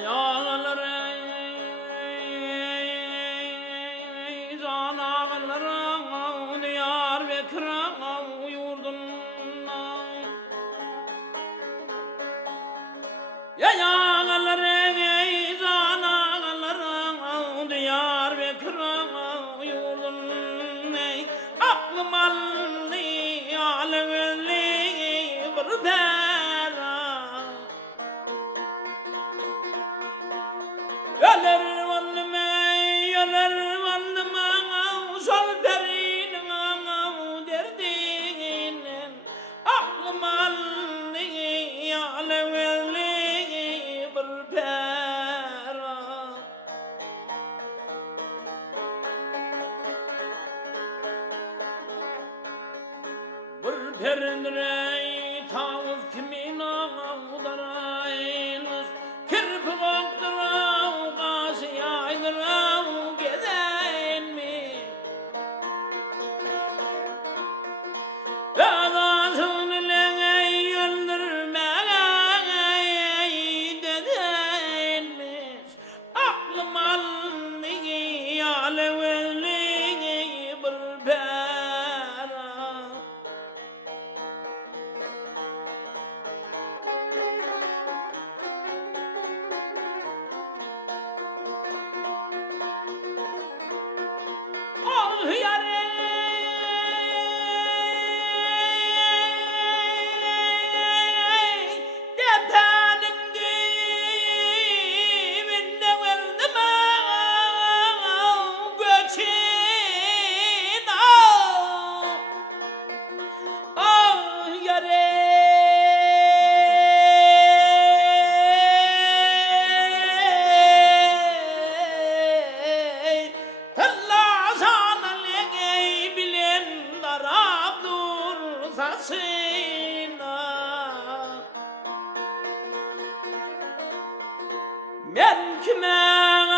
Yağlar can ağlar diyar bekran yurduna yağlar can ağlar diyar bekran yurduna aklım allı alevli bir Yalar valdım sol derinin derdinin aklım allı alevli bir pera bir perindirey tavuz kimin ağlarayınız kirpi kokturau kasi aydırau gezen mi Dadasını lengey öldürmegey dedenmiş aklım allı alevli bir pera Oh yare dedenin dibinde öldüm göçün oh yare Sasina Men kime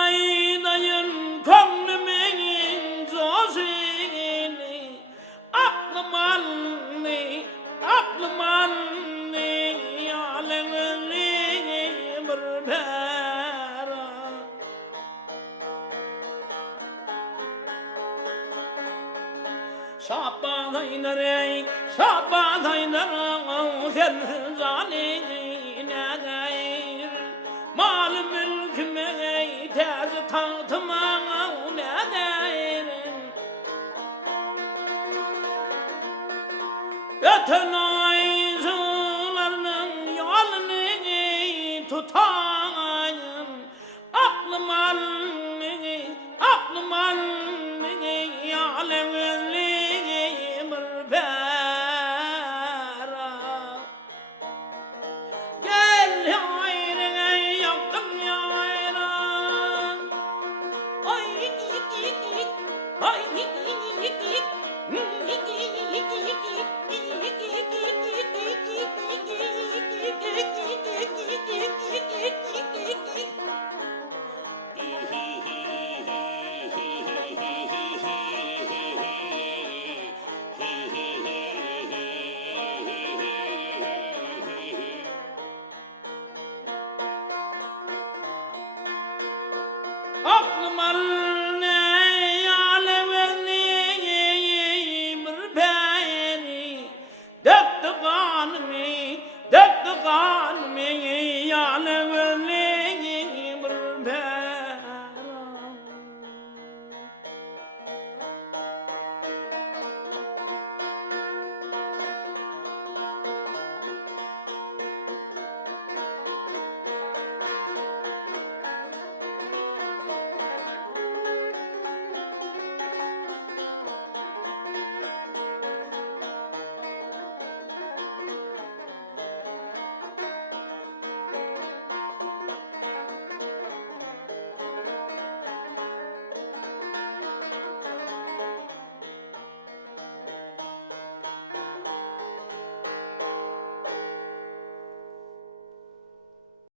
aydayın kondumun zozini aklım allı alevli bir pera Şaban aynarey sensiz aline gayr mal mülküme tez tahtıma ne değerin öten ay